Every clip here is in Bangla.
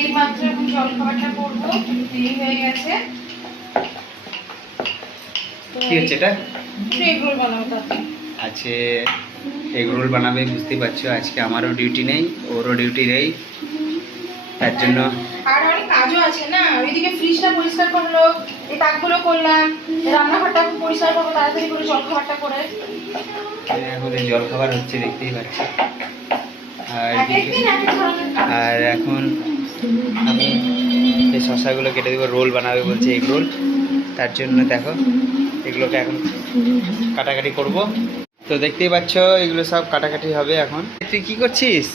এই মাত্র এখন জলখাবারটা করবো, দেরি হয়ে গেছে। কি হচ্ছে এটা? এগ রোল বানাবো তাতে। আছে এগ রোল বানাবে, বুঝতেই পারছো আজকে আমারও ডিউটি নেই, ওরও ডিউটি নেই, তার জন্য। আর অনেক কাজও আছে না, ওইদিকে ফ্রিজটা পরিষ্কার করলো, এই তাকগুলো করলাম, রান্নাঘরটা পরিষ্কার করবো তাড়াতাড়ি করে জলখাবারটা করে। এখন এই জলখাবার হচ্ছে, দেখতেই পাচ্ছি। একদিন এক ধরনের কাজ। আর এখন আমি এই শসাগুলো কেটে দেবো, রোল বানাবে বলছে, এগ রোল। তার জন্য দেখো এগুলোকে এখন কাটাকাটি করব। তো দেখতেই পাচ্ছ এগুলো সব কাটাকাটি হবে এখন। তুই কি করছিস?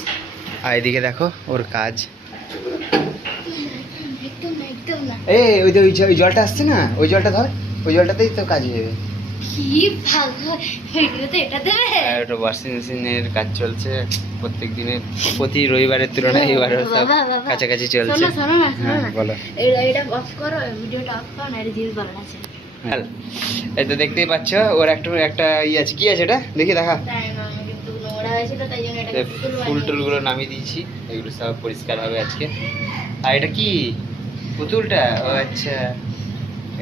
আর এদিকে দেখো ওর কাজ। ওই যে ওই জলটা আসছে না, ওই জলটা ধর, ওই জলটাতেই তো কাজ হয়ে যাবে। আর ওটা ওয়াশিং মেশিনের কাজ চলছে প্রত্যেক দিনের, প্রতি রবিবারের তুলনায় এবারে সব কাছাকাছি চলছে। হ্যাঁ বলো। এই তো দেখতেই পাচ্ছ ওর একটা ইয়ে আছে, কি আছে এটা দেখি দেখা। ফুল টুলগুলো নামিয়ে দিয়েছি, এগুলো সব পরিষ্কার হবে আজকে। আর এটা কি পুতুলটা? ও আচ্ছা,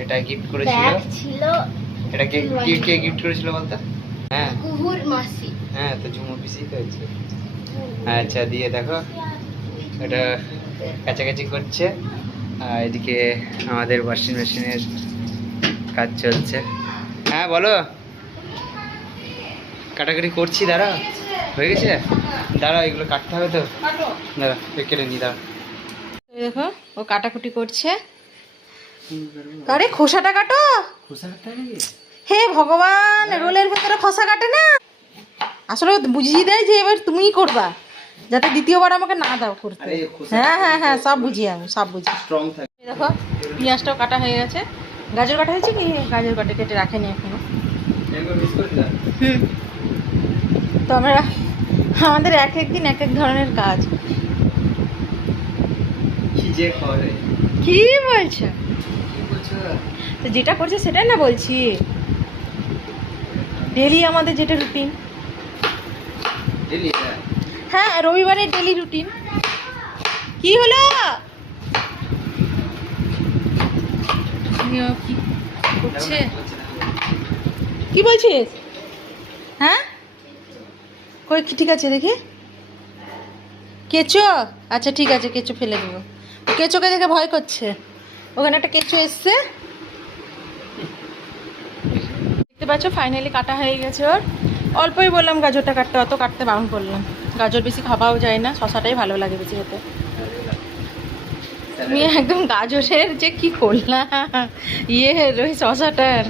এটা গিফট করেছিল। এটা কে কে গিফট করেছিল বলতো? হ্যাঁ হ্যাঁ, তো ঝুমু পিসি তো হচ্ছে। আচ্ছা দিয়ে দেখো এটা কাছাকাছি করছে। আর এদিকে আমাদের ওয়াশিং মেশিনের কাজ চলছে। হ্যাঁ বলো। কাটাকাটি করছি, দাঁড়াও। হয়ে গেছে? দাঁড়াও, এগুলো কাটতে হবে তো, দাঁড়া কেটে নি, দাঁড়া। দেখো ও কাটাকুটি করছে। আরে খোসাটা কাটো। খোসা কাটতে হবে নাকি? হে ভগবান, রোলের ভেতরে খোসা কাটে না। আসলে বুঝিয়ে দেয় যে এবার তুমিই করবা, যাতে দ্বিতীয়বার আমাকে না দাও করতে। হ্যাঁ হ্যাঁ হ্যাঁ, সব বুঝি আমি, সব বুঝি। স্ট্রং থাকে। দেখো পেঁয়াজটাও কাটা হয়ে গেছে। গাজর কাটা হয়েছে কি? গাজর কাটে কেটে রাখেনি এখনো। তো আমরা আমাদের এক এক দিন এক এক ধরনের কাজ। কি যে করে, কি বলছো? তো যেটা করছে সেটাই না বলছি, ডেলি আমাদের যেটা রুটিন। হ্যাঁ রবিবারের ডেলি রুটিন। কি হলো? কি করছে? কি বলছিস? হ্যাঁ কই কি? ঠিক আছে দেখি। কেঁচো? আচ্ছা ঠিক আছে, কেঁচো ফেলে দেবো। কেঁচোকে দেখে ভয় করছে। ওখানে একটা কেঁচো এসছে, দেখতে পাচ্ছ। ফাইনালি কাটা হয়ে গেছে ওর। অল্পই বললাম গাজরটা কাটতে, অত কাটতে বারণ করলাম। গাজর বেশি খাওয়াও যায় না, শশাটাই ভালো লাগে বেশি খেতে। তুমি একদম গাজরের যে কি করলাম ওই শশাটার।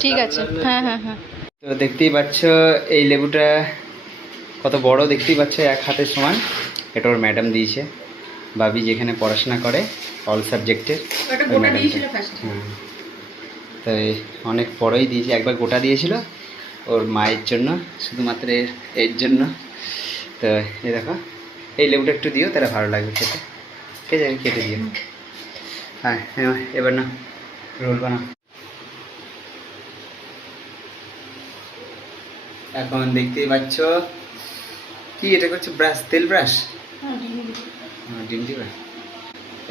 ঠিক আছে, হ্যাঁ হ্যাঁ হ্যাঁ। তো দেখতেই পাচ্ছ এই লেবুটা কত বড়, দেখতেই পাচ্ছ এক হাতের সমান। এটা ওর ম্যাডাম দিয়েছে, ভাবি যেখানে পড়াশোনা করে অল সাবজেক্টের। হ্যাঁ, তাই অনেক বড়ই দিয়েছে, একবার গোটা দিয়েছিল ওর মায়ের জন্য, শুধুমাত্র এর জন্য। তো এই দেখো এই লেবুটা একটু দিও, তাহলে ভালো লাগবে খেতে। ঠিক আছে কেটে দিও। হ্যাঁ এবার না রোল বানাও। এখন দেখতেই পাচ্ছ কি এটা করছে, ব্রাশ, তেল ব্রাশ, ডিম দিবে।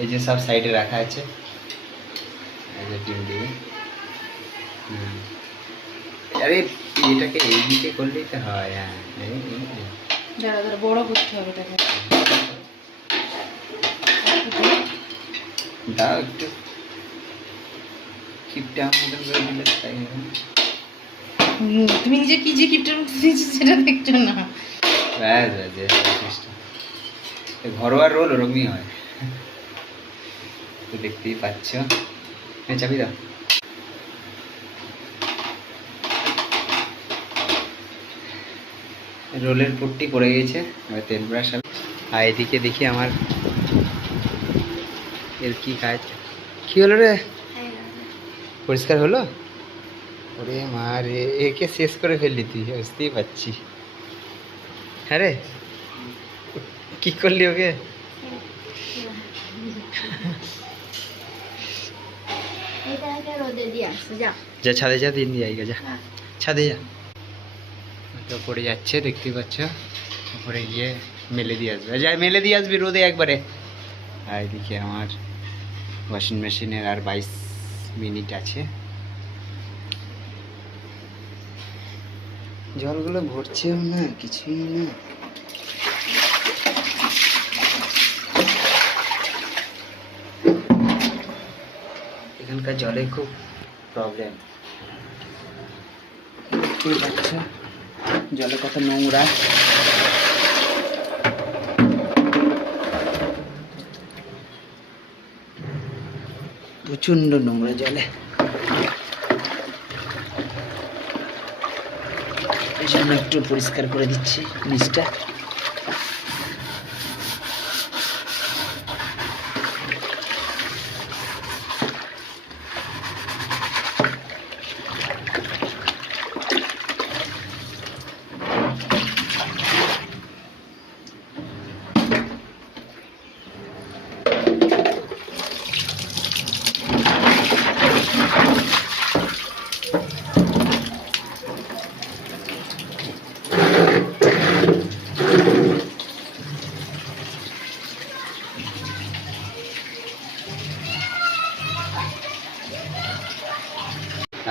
এই যে সব সাইডে রাখা আছে, এই যে ডিম দিবে। আরে এটাকে এইদিকে করলেই তো হয়। হ্যাঁ বড় করতে হবে তাকে। দাও একটু কিপটা মতন করে দিলে তাই হবে। তুমি নিজে কি যে কিপটার মধ্যে দিয়েছো সেটা দেখছো না। ঘরোয়া রোল ওরকমই হয়, তো দেখতেই পাচ্ছ। হ্যাঁ চাবি দাও। রোলের পুট্টি পড়ে গেছে, এবার তেল ব্রাশ হবে। আর এদিকে দেখি আমার এর কি কাজ। কি হলো রে? পরিষ্কার হলো? ওরে মা রে, একে শেষ করে ফেললি তুই, বুঝতেই পারছি। হ্যাঁ রে, কি করলি ওকে? যা ছাদে যা, দিন দিয়ে যা, ছাদে যা। তো পড়ে যাচ্ছে দেখতেই পাচ্ছ, উপরে গিয়ে মেলে দিয়ে আসবে। যা মেলে দিয়ে আসবি রোদে একবারে। আর এদিকে আমার ওয়াশিং মেশিনের আর 22 মিনিট আছে। জলগুলো ভরছেও না, কিছুই না। এখানকার জলে খুব প্রবলেম। দেখতেই পাচ্ছ জলে কত নোংরা। প্রচন্ড নোংরা জলে, এই জন্য একটু পরিষ্কার করে দিচ্ছি নিচটা।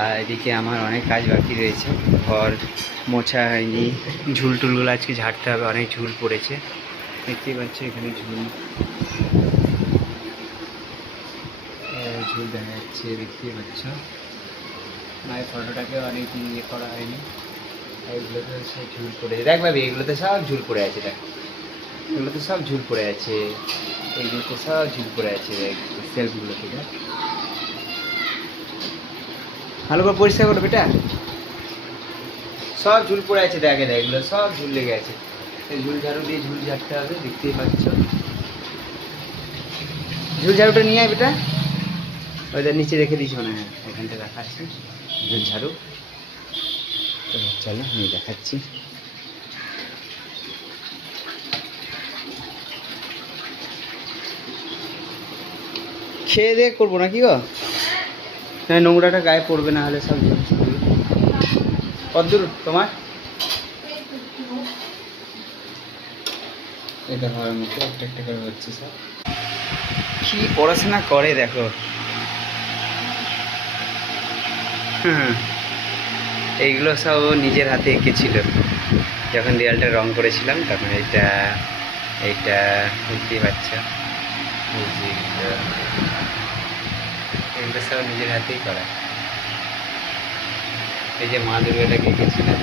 আর এদিকে আমার অনেক কাজ বাকি রয়েছে, ঘর মোছা হয়নি, ঝুল টুলগুলো আজকে ঝাড়তে হবে, অনেক ঝুল পড়েছে। দেখতেই পাচ্ছ এখানে ঝুল ঝুল দেখা যাচ্ছে, দেখতেই পাচ্ছ। মায়ের ফটোটাকে অনেক ইয়ে করা হয়নি, এইগুলোতে সব ঝুল পড়ে দেখ ভাবি, এগুলোতে সব ঝুল পড়ে আছে, দেখ এগুলোতে সব ঝুল পড়ে আছে, এইগুলোতে সব ঝুল পড়ে আছে, দেখ সেলফগুলোতে দেখ। ভালো করে পরিষ্কার করো বেটা, সব ঝুল পড়ে আছে, দেখে দেখ এগুলো সব ঝুল লেগে আছে। এই ঝুল ঝাড়ু দিয়ে ঝুল ঝাড়তে হবে, দেখতেই পাচ্ছ। ঝুল ঝাড়ুটা নিয়ে আয় বেটা, ওইটা নিচে রেখে দিস মনে হয়, এখানটা রাখা আছে ঝুল ঝাড়ু। তো চলো আমি দেখাচ্ছি। খেয়ে দিয়ে করবো নাকি গো, না নোংরাটা গায়ে পড়বে, না হলে সব ঝুল ঝুল। কতদূর তোমার এটা হওয়ার মতো একটা একটা করে হচ্ছে সব। কি পড়াশোনা করে দেখো। এইগুলো সব নিজের হাতে এঁকেছিল যখন দেয়ালটা রং করেছিলাম তখন। এইটা এইটা বুঝতেই পারছো, এগুলো সব নিজের হাতেই করা। এই যে মা দুর্গাটাকে এঁকেছিলাম,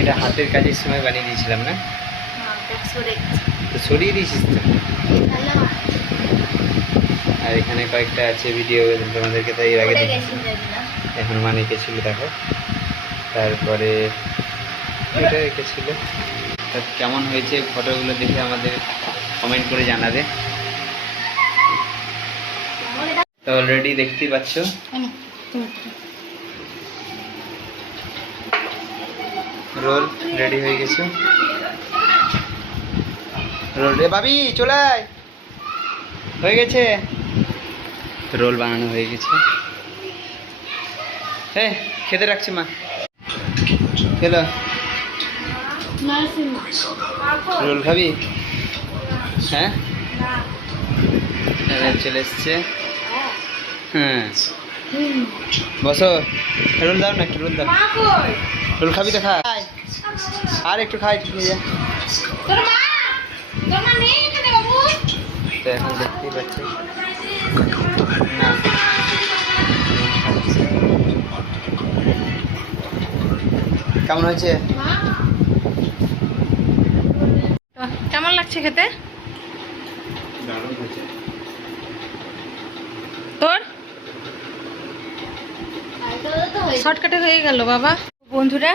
এটা হাতের কাজের সময় বানিয়ে দিয়েছিলাম না, তো সরিয়ে দিয়েছিস তো। আর এখানে কয়েকটা আছে ভিডিও তোমাদেরকে, তাই এর আগে এখন মানে এঁকেছিল দেখো। তারপরে এটা এঁকেছিল। তা কেমন হয়েছে ফটোগুলো দেখে আমাদের কমেন্ট করে জানাবে। তো অলরেডি দেখতেই পাচ্ছ রোল রেডি হয়ে গেছে। রোল রে ভাবি চলে আয়, হয়ে গেছে রোল বানানো হয়ে গেছে। হ্যাঁ খেতে রাখছি মা, খেলো। রোল খাবি? হ্যাঁ চলে এসছে। হ্যাঁ বসো, রোল দাও না, একটু রোল দাও। রোল খাবি তো খা, আর একটু খাই নিয়ে যা। তো এখন দেখতেই পাচ্ছি না, কেমন হয়েছে? কেমন লাগছে খেতে তোর? শর্টকাটে হয়ে গেল বাবা। বন্ধুরা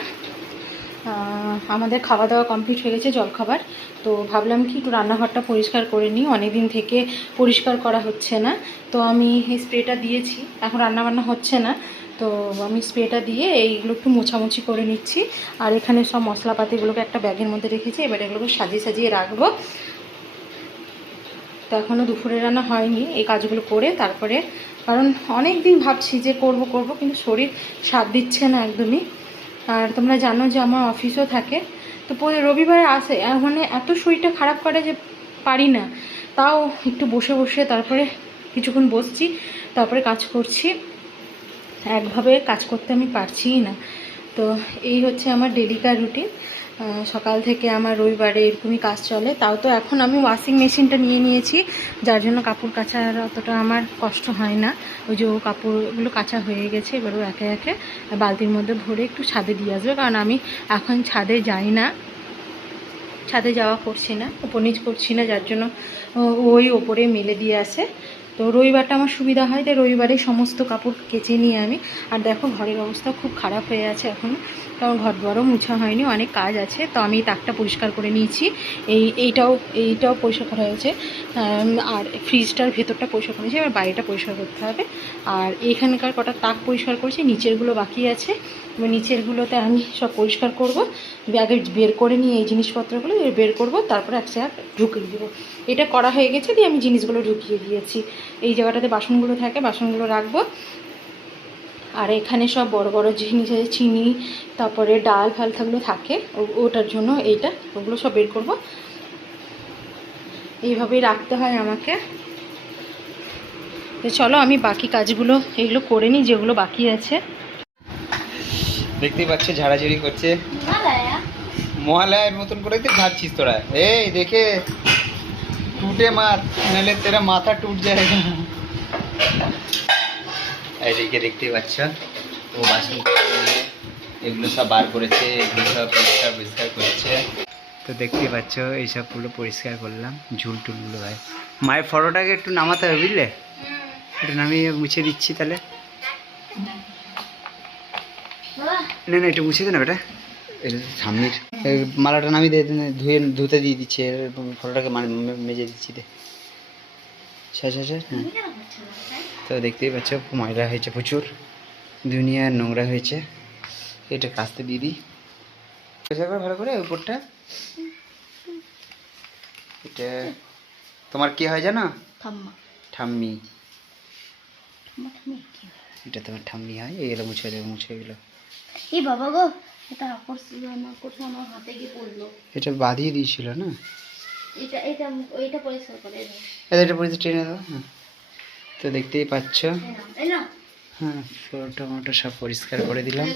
আমাদের খাওয়া দাওয়া কমপ্লিট হয়ে গেছে, জলখাবার। তো ভাবলাম কি একটু রান্নাঘরটা পরিষ্কার করে নিই, অনেকদিন থেকে পরিষ্কার করা হচ্ছে না। তো আমি এই স্প্রেটা দিয়েছি, এখন রান্নাবান্না হচ্ছে না, তো আমি স্প্রেটা দিয়ে এইগুলো একটু মোছামুছি করে নিচ্ছি। আর এখানে সব মশলাপাতিগুলোকে একটা ব্যাগের মধ্যে রেখেছি, এবার এগুলোকে সাজিয়ে সাজিয়ে রাখবো। তো এখনও দুপুরে রান্না হয়নি, এই কাজগুলো করে তারপরে, কারণ অনেক দিন ভাবছি যে করব কিন্তু শরীর সাথ দিচ্ছে না একদমই। আর তোমরা জানো যে আমার অফিসও থাকে, তো রবিবারে আসে, মানে এত শরীরটা খারাপ করে যে পারি না, তাও একটু বসে বসে তারপরে কিছুক্ষণ বসছি, তারপরে কাজ করছি। একভাবে কাজ করতে আমি পারছিই না। তো এই হচ্ছে আমার ডেলিকার রুটিন। সকাল থেকে আমার রবিবারে এরকমই কাজ চলে। তাও তো এখন আমি ওয়াশিং মেশিনটা নিয়ে নিয়েছি, যার জন্য কাপড় কাচার অতটা আমার কষ্ট হয় না। ওই যে ও কাপড়গুলো কাচা হয়ে গেছে, এবারও একে একে বালতির মধ্যে ভরে একটু ছাদে দিয়ে আসবে, কারণ আমি এখন ছাদে যাই না, ছাদে যাওয়া করছি না, উপর নিচ করছি না, যার জন্য ওই ওপরে মেলে দিয়ে আসে। তো রবিবারটা আমার সুবিধা হয়, তাই রবিবারে সমস্ত কাপড় কেচে নিয়ে আমি। আর দেখো ঘরের অবস্থা খুব খারাপ হয়ে আছে এখন, কারণ ঘর দুয়ারও মুছা হয়নি, অনেক কাজ আছে। তো আমি তাকটা পরিষ্কার করে নিয়েছি, এইটাও পরিষ্কার করা হয়েছে, আর ফ্রিজটার ভেতরটা পরিষ্কার করেছি, এবার বাইরেটা পরিষ্কার করতে হবে। আর এইখানকার কটা তাক পরিষ্কার করেছি, নিচেরগুলো বাকি আছে, নিচেরগুলোতে আমি সব পরিষ্কার করব। ব্যাগে বের করে নিয়ে এই জিনিসপত্রগুলো বের করব, তারপরে এক জায়গায় ঢুকিয়ে দেবো। এটা করা হয়ে গেছে, দিয়ে আমি জিনিসগুলো ঢুকিয়ে দিয়েছি। এই জায়গাটাতে বাসনগুলো থাকে, বাসনগুলো রাখবো। আর এখানে সব বড় বড় জিনিস আছে, চিনি, তারপরে ডাল ফাল থাকলে থাকে, ওটার জন্য এইটা, ওগুলো সব বের করব। এইভাবেই রাখতে হয় আমাকে। তো চলো আমি বাকি কাজগুলো এগুলো করে নিই, যেগুলো বাকি আছে। দেখতেই পাচ্ছ ঝাড়াঝাড়ি করছে, মহালয়ার মতন করে ঝাড়ছিস তোরা। এই দেখে টুটে মার, নাহলে তেরা মাথা টুট যায়গা। এইদিকে দেখতেই পাচ্ছ ও বাসন এগুলো সব বার করেছে, এগুলো সব পরিষ্কার করছে। তো দেখতেই পাচ্ছ এইসবগুলো পরিষ্কার করলাম, ঝুল টুলগুলো ভাই। মায়ের ফটোটাকে একটু নামাতে হবে বুঝলে, একটু নামিয়ে মুছে দিচ্ছি তাহলে। না না একটু মুছে দে না বেটা, সামনের মালাটা নামিয়ে ধুতে দিয়ে দিচ্ছে, ফটোটাকে মেজে দিচ্ছি দে। হ্যাঁ, তো দেখতেই পাচ্ছ ময়লা হয়েছে প্রচুর, দুনিয়া নোংরা হয়েছে। এটা কাস্তে দিয়ে দিই ভালো করে উপরটা। এটা তোমার কি হয় জানো? ঠাম্মি। এটা তোমার ঠাম্মি হয়, এইগুলো মুছে দেবে, মুছে গেলো। এই বাবা গো, এটা আমার হাতে গিয়ে পড়লো। এটা বাঁধিয়ে দিয়েছিল না, এটা পরিষ্কার করে এটা পরিষ্কার টেনে দাও। হ্যাঁ, তো দেখতেই পাচ্ছ, হ্যাঁ ফটো মটো সব পরিষ্কার করে দিলাম।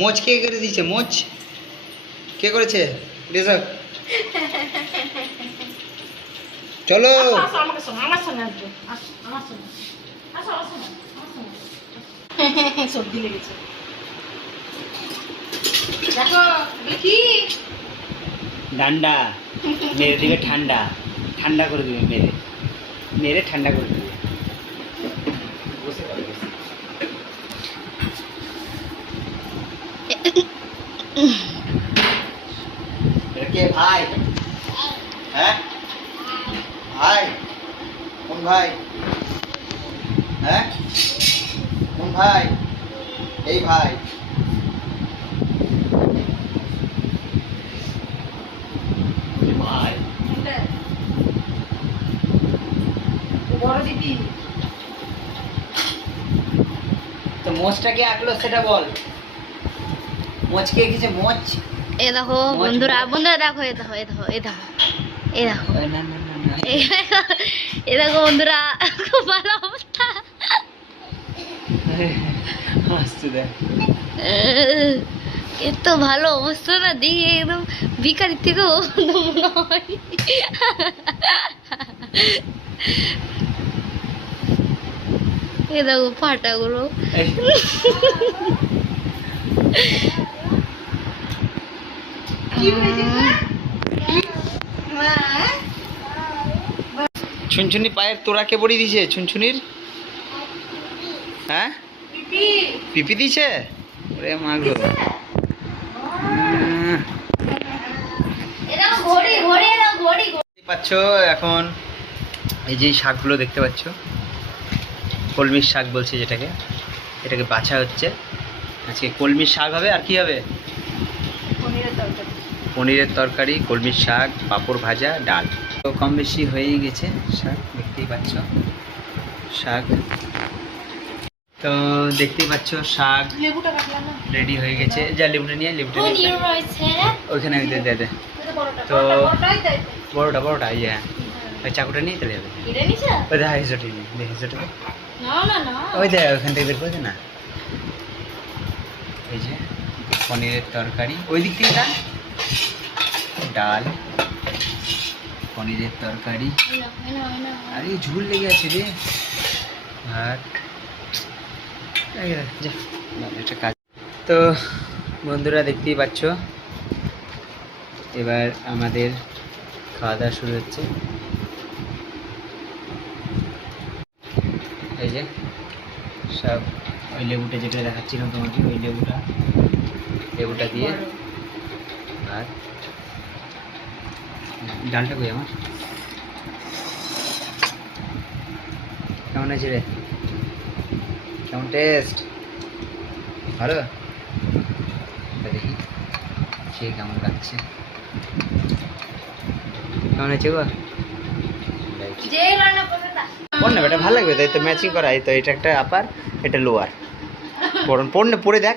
মোচ কে করে দিয়েছে? মোচ কে করেছে? চলো সর্দি লেগেছে, দেখো দেখি ডান্ডা মেরে দিবে, ঠান্ডা ঠান্ডা করে দিবে, মেরে মেরে ঠান্ডা করে দিবে। বসে পড়ো, বসে। এটা কে ভাই? হ্যাঁ ভাই, কোন ভাই? হ্যাঁ কোন ভাই? এই ভাই। ভাই বড় দিদি। তো মোচটা কে আঁকলো সেটা বল। মোচ কে এঁকেছে? মোচ এ দেখো বন্ধুরা, দেখো, এ দেখো, না না না না, এ দেখো বন্ধুরা, খুব ভালো অবস্থা। আসতে দেখ, এত ভালো অবস্থা না, দেখে একদম ভিখারির থেকেও মনে হয়। এ দেখো ফাটাগুলো। ছুনছুনি পায়ের তোরাকে পড়িয়ে দিয়েছে। ছুনছুনির হ্যাঁ পিপি দিছে, ওরে মাগো। পাচ্ছ এখন এই যে শাকগুলো দেখতে পাচ্ছ, কলমির শাক বলছে যেটাকে, এটাকে বাছা হচ্ছে। আজকে কলমির শাক হবে, আর কি হবে? পনিরের তরকারি, কলমির শাক, পাঁপড় ভাজা, ডাল। তো কম বেশি হয়েই গেছে। শাক দেখতেই পাচ্ছ, শাক তো দেখতেই পাচ্ছ শাক লেবুটা কাটলাম না। রেডি হয়ে গেছে। যা লেবুটা নিয়ে, লেবুটা নিয়ে পনির রয়েছে। ওইখানে দে দে দে। তো বড়টা ইয়ে ওই চাকুটা নিয়ে চলে যাবে। কেটে নিছে? ওই দেখ হেঁচোটি নিয়ে, দেখ হেঁচোটি না না না। ওই দেখ ওইখান থেকে বের করেছে না। এই যে পনিরের তরকারি, ওই দিক থেকে ডাল, ডাল, পনিরের তরকারি। আরে ঝুল লেগে আছে রে। ভাত যা, একটা কাজ। তো বন্ধুরা দেখতেই পাচ্ছ, এবার আমাদের খাওয়া দাওয়া শুরু হচ্ছে। এই যে সব ওই লেবুটা যেটা দেখাচ্ছিলাম তোমাকে, ওই লেবুটা দিয়ে ভাত। ডালটা কই আমার? কেমন আছে রে? কেমন টেস্ট? ভালো? দেখি সে কেমন লাগছে। কেমন আছে গো? যে রান্না করবে তা। পড় না বেটা, ভালো লাগবে। তাই তো ম্যাচিং করা। এই তো এটা একটা আপার, এটা লোয়ার। পড় না, পড়ে দেখ,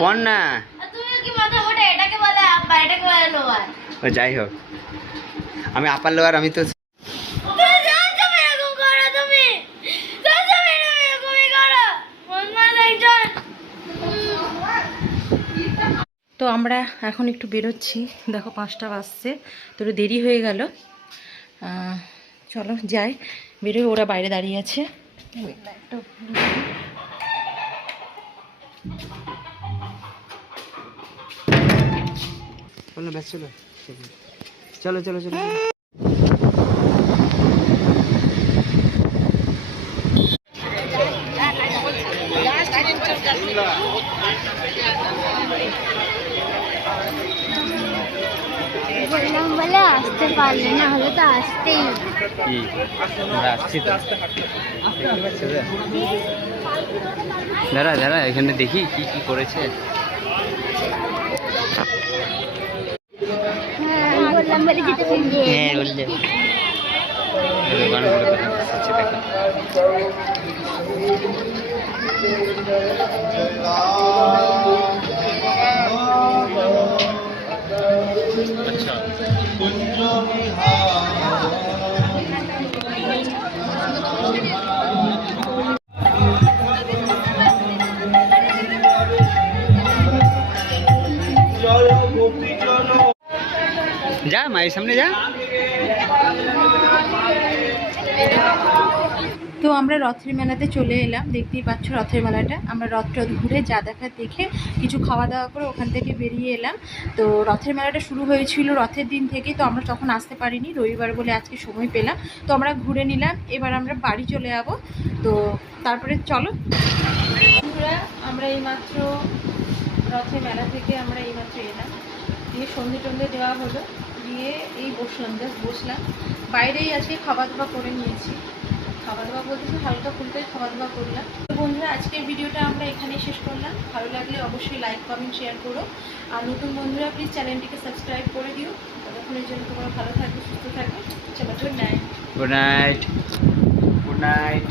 পড় না। আর তুমি কি মাথা ওটা এটাকে বলে আব্বা, এটাকে বলে লোয়ার। ও যাই হোক, আমি আপার লোয়ার, আমি তো তুমি জানছো এরকম করো তুমি? জানছো এরকমই করো? মনমান একজন। তো আমরা এখন একটু বেরোচ্ছি, দেখো 5টা বাজছে, তো একটু দেরি হয়ে গেল। চলো যাই, বেরোয়। ওরা বাইরে দাঁড়িয়ে আছে। বলো ব্যাস, চলো চলো চলো চলো। বললাম বলে আসতে পারলে না, হলে তো আসতেই। কি আমরা আসছি তো, দেখতে পাচ্ছ তো? দাঁড়া দাঁড়া, এখানে দেখি কি কি করেছে। বললাম বলে যেতে বললে। হ্যাঁ বললে দোকানগুলো কোথায় বসেছে দেখো। আচ্ছা যা, মায়ের সামনে যা। তো আমরা রথের মেলাতে চলে এলাম, দেখতেই পাচ্ছ রথের মেলাটা। আমরা রথটা ঘুরে যা দেখা দেখে কিছু খাওয়া দাওয়া করে ওখান থেকে বেরিয়ে এলাম। তো রথের মেলাটা শুরু হয়েছিল রথের দিন থেকে, তো আমরা তখন আসতে পারিনি, রবিবার বলে আজকে সময় পেলাম। তো আমরা ঘুরে নিলাম, এবার আমরা বাড়ি চলে যাব। তো তারপরে চলো বন্ধুরা, আমরা এইমাত্র রথের মেলা থেকে আমরা এইমাত্র এলাম, দিয়ে সন্ধে টন্ধে দেওয়া হলো, দিয়ে এই বসলাম, জাস্ট বসলাম। বাইরেই আজকে খাওয়া দাওয়া করে নিয়েছি, খাওয়া দাওয়া বলতেছি হালকা ফুলকা খাওয়া দাওয়া করলাম। তো বন্ধুরা আজকের ভিডিওটা আমরা এখানেই শেষ করলাম। ভালো লাগলে অবশ্যই লাইক কমেন্ট শেয়ার করো, আর নতুন বন্ধুরা প্লিজ চ্যানেলটিকে সাবস্ক্রাইব করে দিও। ততক্ষণের জন্য তোমরা ভালো থাকবে, সুস্থ থাকবে। চলো, good night. Good night, good night.